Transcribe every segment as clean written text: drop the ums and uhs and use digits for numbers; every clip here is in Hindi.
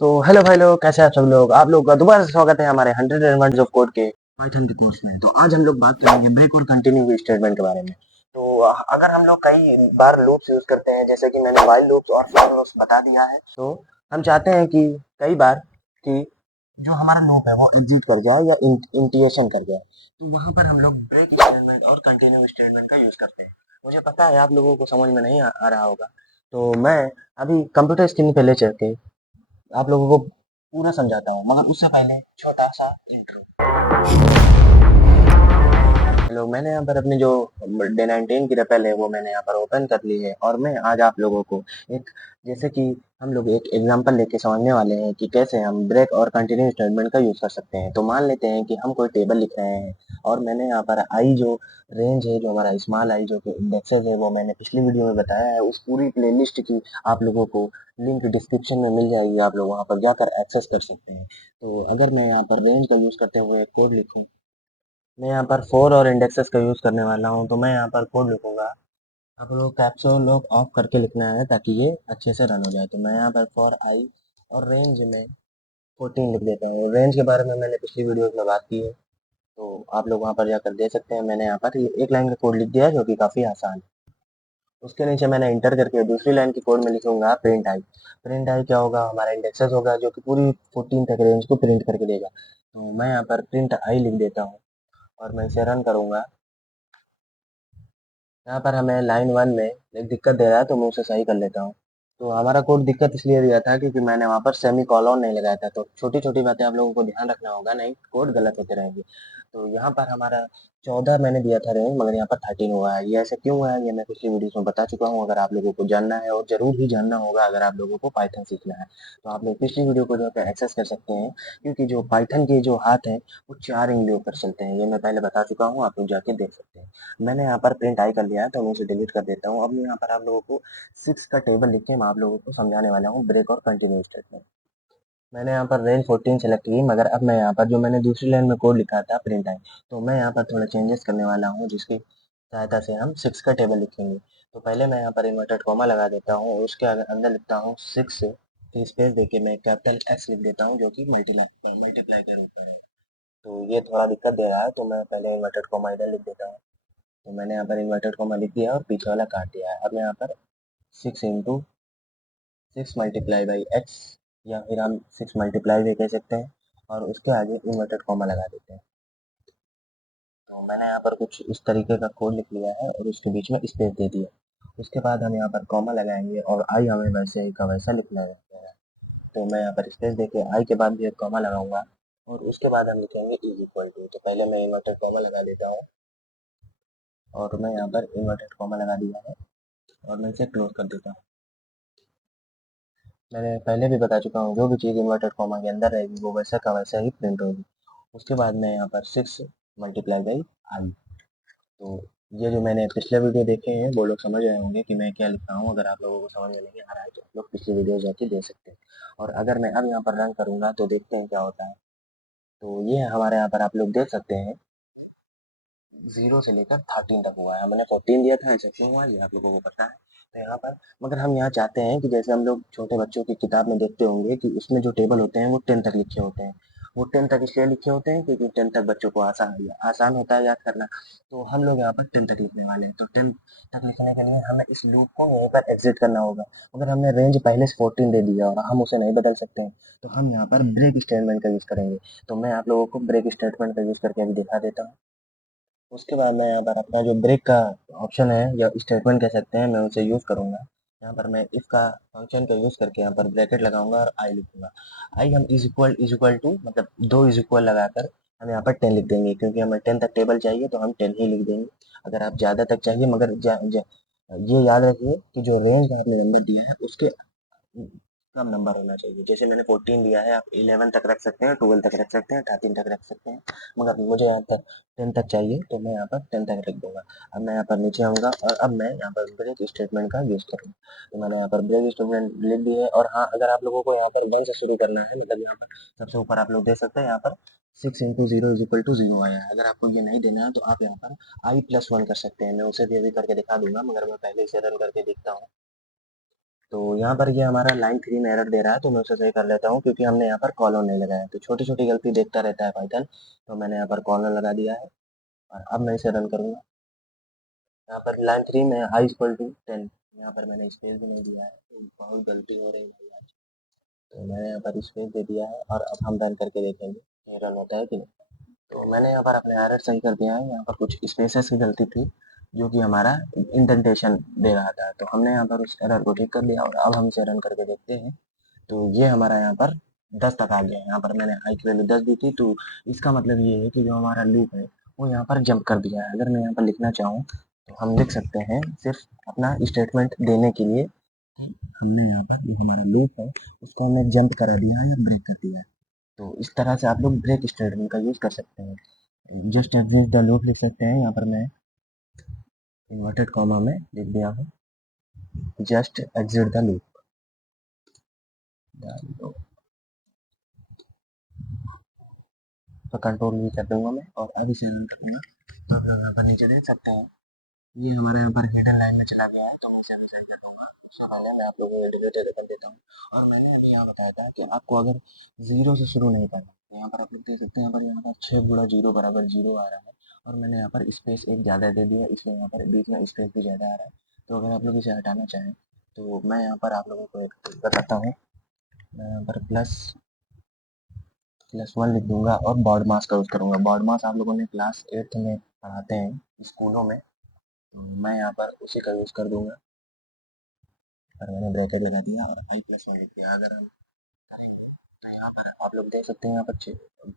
सो हेलो भाई लोग, कैसे हैं आप सब लोग। आप लोग का दोबारा से स्वागत है हमारे 100 ऑफ कोड के पाइथन के कोर्स में। तो आज हम लोग बात करेंगे ब्रेक और कंटिन्यू स्टेटमेंट के बारे में। तो अगर हम लोग कई बार लूप्स यूज करते हैं, जैसे कि मैंने व्हाइल लूप्स और फॉर लूप्स बता दिया है, तो हम चाहते हैं कि कई बार कि जो हमारा लूप है वो एग्जिट कर जाए या इंटिएशन कर जाए, तो वहां पर हम लोग ब्रेक स्टेटमेंट और कंटिन्यू स्टेटमेंट का यूज करते हैं। मुझे पता है आप लोगों को समझ में नहीं आ रहा होगा, तो मैं अभी कंप्यूटर स्क्रीन पे ले चल के आप लोगों को पूरा समझाता हूँ, मगर उससे पहले छोटा सा इंट्रो। हेलो, मैंने यहाँ पर अपनी जो डे 19 की रेपल है वो मैंने यहाँ पर ओपन कर ली है, और मैं आज आप लोगों को एक, जैसे कि हम लोग एक एग्जांपल लेके समझने वाले हैं कि कैसे हम ब्रेक और कंटिन्यू स्टेटमेंट का यूज कर सकते हैं। तो मान लेते हैं कि हम कोई टेबल लिख रहे हैं, और मैंने यहाँ पर आई जो रेंज है, जो हमारा स्मॉल आई जो कि इंडेक्सेस है, वो मैंने पिछली वीडियो में बताया है। उस पूरी प्लेलिस्ट की आप लोगों को लिंक डिस्क्रिप्शन में मिल जाएगी, आप लोग वहाँ पर जाकर एक्सेस कर सकते हैं। तो अगर मैं यहाँ पर रेंज का यूज करते हुए कोड लिखूँ, मैं यहाँ पर फोर और इंडेक्सेस का यूज करने वाला हूँ, तो मैं यहाँ पर कोड लिखूंगा। आप लोग कैप्सूल लॉक ऑफ करके लिखना है ताकि ये अच्छे से रन हो जाए। तो मैं यहाँ पर फॉर आई और रेंज में 14 लिख देता हूँ। रेंज के बारे में मैंने पिछली वीडियोस में बात की है, तो आप लोग वहाँ पर जाकर दे सकते हैं। मैंने यहाँ पर ये एक लाइन का कोड लिख दिया है जो कि काफ़ी आसान है। उसके नीचे मैंने इंटर करके दूसरी लाइन की कोड में लिखूंगा प्रिंट आई। प्रिंट आई क्या होगा, हमारा इंडेक्सेस होगा जो कि पूरी 14 तक रेंज को प्रिंट करके देगा। तो मैं यहाँ पर प्रिंट आई लिख देता हूँ, और मैं इसे रन करूंगा। यहाँ पर हमें लाइन 1 में एक दिक्कत दे रहा है, तो मैं उसे सही कर लेता हूँ। तो हमारा कोड दिक्कत इसलिए दिया था क्योंकि मैंने वहाँ पर सेमी कॉलन नहीं लगाया था। तो छोटी-छोटी बातें आप लोगों को ध्यान रखना होगा, नहीं कोड गलत होते रहेंगे। तो यहाँ पर हमारा 14 मैंने दिया था रेंज, मगर यहाँ पर 13 हुआ है। ये ऐसे क्यों हुआ है, ये मैं पिछली वीडियोस में बता चुका हूँ। अगर आप लोगों को जानना है, और ज़रूर ही जानना होगा अगर आप लोगों को पाइथन सीखना है, तो आप लोग पिछली वीडियो को जाकर एक्सेस कर सकते हैं। क्योंकि जो पाइथन के जो हाथ हैं, वो 4 उँगलियों पर चलते हैं। ये मैं पहले बता चुका हूँ, आप लोग जाके देख सकते हैं। मैंने यहाँ पर प्रिंट आई कर लिया है, तो मैं इसे डिलीट कर देता हूँ। अब मैं यहाँ पर आप लोगों को 6 का टेबल लिख के मैं आप लोगों को समझाने वाला हूँ ब्रेक और कंटिन्यू स्टेटमेंट। मैंने यहाँ पर रेंज 14 सेलेक्ट की, मगर अब मैं यहाँ पर जो मैंने दूसरी लाइन में कोड लिखा था प्रिंट आई, तो मैं यहाँ पर थोड़ा चेंजेस करने वाला हूँ, जिसकी सहायता से हम 6 का टेबल लिखेंगे। तो पहले मैं यहाँ पर इन्वर्टेड कॉमा लगा देता हूँ, और उसके अंदर लिखता हूँ 6, फिर स्पेस देके मैं कैपिटल एक्स लिख देता हूँ जो कि मल्टीप्लाई के रूप में है। तो ये थोड़ा दिक्कत दे रहा है, तो मैं पहले इन्वर्टेड कॉमा इधर लिख देता हूँ। तो मैंने यहाँ पर इन्वर्टेड कॉमा लिख दिया और पीछे वाला काट दिया है। अब यहाँ पर 6 मल्टीप्लाई बाई एक्स, या फिर हम 6 मल्टीप्लाई भी कह सकते हैं, और उसके आगे इन्वर्टेड कॉमा लगा देते हैं। तो मैंने यहाँ पर कुछ इस तरीके का कोड लिख लिया है, और उसके बीच में स्पेस दे दिया। उसके बाद हम यहाँ पर कॉमा लगाएंगे, और आई हमें वैसे ही का वैसा लिखना है। तो मैं यहाँ पर स्पेस देके आई के बाद भी एक कॉमा लगाऊंगा, और उसके बाद हम लिखेंगे इज इक्वल टू। तो पहले मैं इन्वर्टेड कॉमा लगा देता हूँ, और मैं यहाँ पर इन्वर्टेड कॉमा लगा दिया है, और मैं इसे क्लोज कर देता हूँ। मैंने पहले भी बता चुका हूँ, जो भी चीज़ इन्वर्टेड कॉमा के अंदर रहेगी वो वैसा का वैसा ही प्रिंट होगी। उसके बाद मैं यहाँ पर 6 मल्टीप्लाई बाई आई। तो ये जो मैंने पिछले वीडियो देखे हैं वो लोग समझ रहे होंगे कि मैं क्या लिख रहा हूँ। अगर आप लोगों को समझ में नहीं आ रहा है तो आप लोग पिछली वीडियो जाके देख सकते हैं। और अगर मैं अब यहाँ पर रन करूँगा तो देखते हैं क्या होता है। तो ये हमारे यहाँ पर आप लोग देख सकते हैं 0 से लेकर 13 तक हुआ है। मैंने 14 दिया था, ऐसा क्यों हुआ ये आप लोगों को पता है। तो यहाँ पर मगर हम यहाँ चाहते हैं कि जैसे हम लोग छोटे बच्चों की किताब में देखते होंगे कि उसमें जो टेबल होते हैं वो 10 तक लिखे होते हैं। वो 10 तक इसलिए लिखे होते हैं क्योंकि 10 तक बच्चों को आसान आसान होता है याद करना। तो हम लोग यहाँ पर 10 तक लिखने वाले हैं। तो 10 तक लिखने के लिए हमें इस लूप को यहीं पर एग्जिट करना होगा। अगर हमने रेंज पहले से 14 दे दिया और हम उसे नहीं बदल सकते हैं, तो हम यहाँ पर ब्रेक स्टेटमेंट का यूज करेंगे। तो मैं आप लोगों को ब्रेक स्टेटमेंट का यूज करके अभी दिखा देता हूँ। उसके बाद मैं यहाँ पर अपना जो ब्रेक का ऑप्शन है, या स्टेटमेंट कह सकते हैं, मैं उसे यूज़ करूँगा। यहाँ पर मैं इफ़ का फंक्शन का यूज़ करके यहाँ पर ब्रैकेट लगाऊंगा और आई लिखूंगा। आई हम इज इक्वल टू मतलब दो इज इक्वल लगाकर हम यहाँ पर 10 लिख देंगे, क्योंकि हमें 10 तक टेबल चाहिए तो हम 10 ही लिख देंगे। अगर आप ज़्यादा तक चाहिए, मगर ये याद रखिए कि जो रेंज का आपने नंबर दिया है उसके कम नंबर होना चाहिए। जैसे मैंने 14 दिया है, आप 11 तक रख सकते हैं, 12 तक रख सकते हैं, 13 तक रख सकते हैं, मगर मुझे यहाँ तक 10 तक चाहिए, तो मैं यहाँ पर 10 तक रख दूंगा। अब मैं यहाँ पर नीचे आऊँगा, और अब मैं यहाँ पर ब्रेक स्टेटमेंट का यूज़ करूँगा। तो मैंने यहाँ पर ब्रेक स्टेटमेंट लिख दी है। और हाँ, अगर आप लोगों को यहाँ पर 1 से शुरू करना है, मतलब यहाँ पर सबसे ऊपर आप लोग देख सकते हैं यहाँ पर 6 into zero is equal to zero आया है। अगर आपको ये नहीं देना है तो आप यहाँ पर आई प्लस वन कर सकते हैं। मैं उसे भी अभी करके दिखा दूंगा, मगर मैं पहले इसे रन करके देखता हूँ। तो यहाँ पर ये हमारा लाइन 3 में एरर दे रहा है, तो मैं उसे सही कर लेता हूँ क्योंकि हमने यहाँ पर कॉलन नहीं लगाया। तो छोटी-छोटी गलती देखता रहता है पाइथन, तो मैंने यहाँ पर कॉलन लगा दिया है और अब मैं इसे रन करूँगा। यहाँ पर लाइन 3 में i इक्वल टू 10, यहाँ पर मैंने स्पेस भी नहीं दिया है, तो बहुत गलती हो रही है भाई आज। तो मैंने यहाँ पर स्पेस दे दिया है और अब हम रन करके देखेंगे ये रन होता है कि नहीं। तो मैंने यहाँ पर अपने एरर सही कर दिया है, यहाँ पर कुछ स्पेसेस की गलती थी जो कि हमारा इंडेंटेशन दे रहा था, तो हमने यहाँ पर उस एरर को ठीक कर दिया और अब हम इसे रन करके देखते हैं। तो ये हमारा यहाँ पर 10 तक आ गया है। यहाँ पर मैंने आई की वैल्यू 10 दी थी, तो इसका मतलब ये है कि जो हमारा लूप है वो यहाँ पर जंप कर दिया है। अगर मैं यहाँ पर लिखना चाहूँ तो हम लिख सकते हैं सिर्फ अपना स्टेटमेंट देने के लिए, हमने यहाँ पर जो हमारा लूप है उसको हमने जंप करा दिया है या ब्रेक कर दिया है। तो इस तरह से आप लोग ब्रेक स्टेटमेंट का यूज कर सकते हैं। जस्ट एग्जिट द लूप लिख सकते हैं, यहाँ पर मैं इन्वर्टेड कॉमा में लिख दिया हूँ जस्ट एग्जिट द लूप। तो कंट्रोल भी कर दूंगा मैं और अब इसे रन करूंगा। तो आप लोग यहाँ पर नीचे देख सकते हैं ये हमारे यहाँ पर हिडन लाइन में चला गया है, तो मैं इसे अभी सेट कर दूंगा। उससे पहले मैं आप लोगों को डिलीट कर देता हूँ। और मैंने अभी यहाँ बताया था कि आपको अगर जीरो से शुरू नहीं करना, तो यहाँ पर आप लोग देख सकते हैं यहाँ पर 6 गुणा जीरो बराबर जीरो आ रहा है और मैंने यहाँ पर स्पेस एक ज़्यादा दे दिया, इसलिए यहाँ पर बीच में स्पेस भी ज़्यादा आ रहा है। तो अगर आप लोग इसे हटाना चाहें तो मैं यहाँ पर आप लोगों को एक बताता हूँ। मैं यहाँ पर +1 लिख दूंगा और बॉड मास का यूज़ करूंगा। बॉड मास आप लोगों ने क्लास 8th में पढ़ाते हैं स्कूलों में, तो मैं यहाँ पर उसी का यूज़ कर दूंगा और मैंने ब्रैकेट लगा दिया और i+1 लिख दिया। अगर हम तो यहाँ पर आप लोग देख सकते हैं यहाँ पर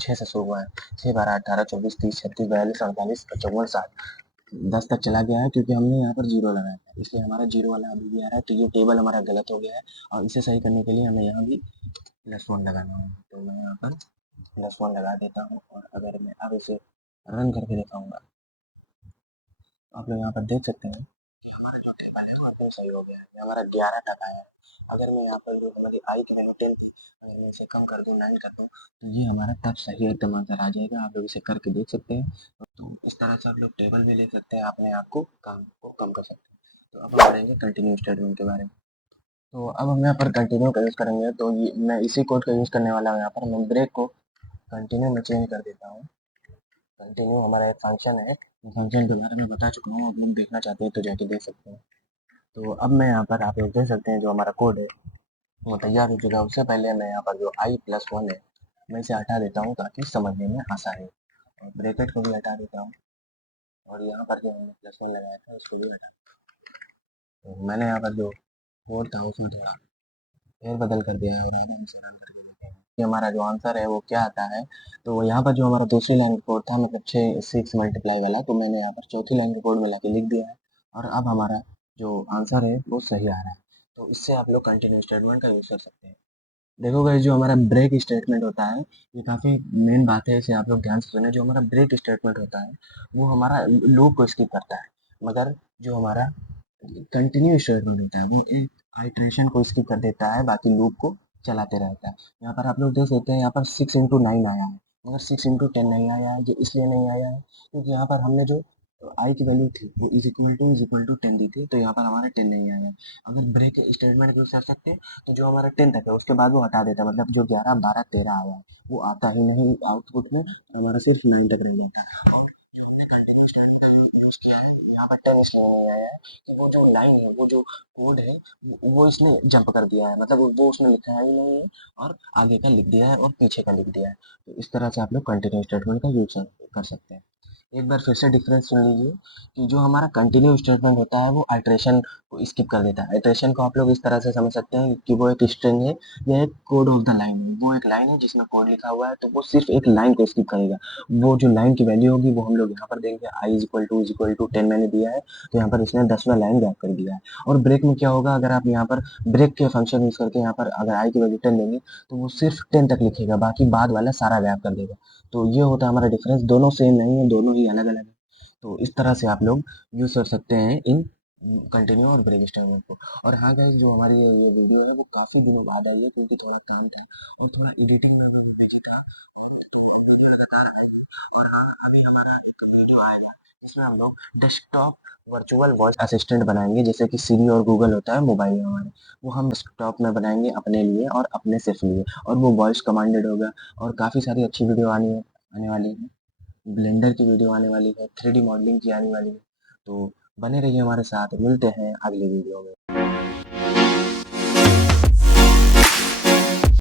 छः से शुरू हुआ है, 6 12 18 24 30 36 42 48 54 60 10 तक चला गया है क्योंकि हमने यहाँ पर जीरो लगाया था, इसलिए हमारा जीरो वाला अभी भी आ रहा है। तो ये टेबल हमारा गलत हो गया है और इसे सही करने के लिए हमें यहाँ भी +1 लगाना होगा। तो मैं यहाँ पर +1 लगा देता हूँ और अगर मैं अब इसे रन करके दिखाऊंगा तो आप लोग यहाँ पर देख सकते हैं हमारा जो टेबल है वहाँ पे सही हो गया है, ये हमारा 11 तक आया है। अगर मैं यहाँ पर जो हमारी आई की वैल्यू 10 थी, अगर मैं इसे कम कर दूँ 9 कर दूँ तो ये हमारा तब सही एकदम आंसर आ जाएगा। आप लोग इसे करके देख सकते हैं। तो इस तरह से आप लोग टेबल भी ले सकते हैं, अपने आप को काम को कम कर सकते हैं। तो अब हम पढ़ेंगे कंटिन्यू स्टेटमेंट के बारे में। तो अब हम यहाँ पर कंटिन्यू का यूज़ करेंगे, तो ये मैं इसी कोड का यूज़ करने वाला हूँ। यहाँ पर मैं ब्रेक को कंटिन्यू में चेंज कर देता हूँ। कंटिन्यू हमारा एक फंक्शन है, फंक्शन के बारे में बता चुका हूँ, आप लोग देखना चाहते हैं तो जाके देख सकते हैं। तो अब मैं यहाँ पर आप लोग देख सकते हैं जो हमारा कोड है वो तैयार हो चुका है। उससे पहले मैं यहाँ पर जो i+1 है मैं इसे हटा देता हूँ ताकि समझने में आसानी हो, और ब्रैकेट को भी हटा देता हूँ और यहाँ पर जो हमने +1 लगाया था उसको भी हटा। तो मैंने यहाँ पर जो कोड था उसमें थोड़ा फेर बदल कर दिया है और अब हम इसे रन करके देखेंगे कि हमारा जो आंसर है वो क्या आता है। तो यहाँ पर जो हमारा दूसरी लाइन का कोड था मतलब 6 मल्टीप्लाई वाला, तो मैंने यहाँ पर चौथी लाइन का कोड मिला के लिख दिया है और अब हमारा जो आंसर है वो सही आ रहा है। तो इससे आप लोग कंटिन्यू स्टेटमेंट का यूज़ कर सकते हैं। देखो गाइस जो हमारा ब्रेक स्टेटमेंट होता है ये काफ़ी मेन बात है, इसे आप लोग ध्यान से सुने। जो हमारा ब्रेक स्टेटमेंट होता है वो हमारा लूप को स्किप करता है, मगर जो हमारा कंटिन्यू स्टेटमेंट होता है वो एक आइटरेशन को स्किप कर देता है, बाकी लूप को चलाते रहता है। यहाँ पर आप लोग देख सकते हैं यहाँ पर 6 × 9 आया है, मगर 6 × 10 नहीं आया है। ये इसलिए नहीं आया है क्योंकि यहाँ पर हमने जो आई की वैल्यू थी वो इज इक्वल टू 10 दी थी, तो यहाँ पर हमारा 10 नहीं आया है। अगर ब्रेक स्टेटमेंट यूज कर सकते हैं तो जो हमारा 10 तक है उसके बाद वो हटा देता है, मतलब जो 11 12 13 आया है वो आता ही नहीं आउटपुट में, हमारा सिर्फ 9 तक रह जाता है। और जो हमने कंटिन्यू स्टेटमेंट का यूज किया है यहाँ पर 10 इसलिए नहीं आया है कि वो जो लाइन है वो जो कोड है वो इसने जंप कर दिया है, मतलब वो उसने लिखा ही नहीं है और आगे का लिख दिया है और पीछे का लिख दिया है। तो इस तरह से आप लोग कंटिन्यू स्टेटमेंट का यूज कर सकते हैं। एक बार फिर से डिफरेंस सुन लीजिए कि जो हमारा कंटिन्यू स्टेटमेंट होता है वो आइटरेशन को स्किप कर देता है। आइटरेशन को आप लोग इस तरह से समझ सकते हैं कि वो एक स्ट्रिंग है या एक कोड ऑफ द लाइन है। वो एक लाइन है जिसमें कोड लिखा हुआ है, तो वो सिर्फ एक लाइन को स्किप करेगा। वो जो लाइन की वैल्यू होगी वो हम लोग यहाँ पर देंगे i = 10 मैंने दिया है, तो यहाँ पर इसने 10वां लाइन गैप कर दिया है। और ब्रेक में क्या होगा, अगर आप यहाँ पर ब्रेक के फंक्शन यूज करके यहाँ पर अगर आई की वैल्यू 10 देंगे तो वो सिर्फ 10 तक लिखेगा, बाकी बाद वाला सारा गैप कर देगा। तो ये होता है हमारा डिफरेंस, दोनों सेम नहीं है, दोनों ही अलग अलग है। तो इस तरह से आप लोग यूज कर सकते हैं इन कंटिन्यू और ब्रेक स्टेटमेंट को। और हाँ गाइस जो हमारी ये वीडियो है वो काफ़ी दिनों बाद आई है क्योंकि थोड़ा काम था और थोड़ा एडिटिंग में मैं बिजी था। जिसमें हम लोग डेस्कटॉप वर्चुअल वॉइस असिस्टेंट बनाएंगे, जैसे कि सिरी और गूगल होता है मोबाइल में हमारे, वो हम डेस्कटॉप में बनाएंगे अपने लिए और अपने सिर्फ लिए, और वो वॉइस कमांडेड होगा। और काफ़ी सारी अच्छी वीडियो आने वाली है, ब्लेंडर की वीडियो आने वाली है, 3D मॉडलिंग की आने वाली है। तो बने रहिए हमारे साथ, मिलते हैं अगले वीडियो में।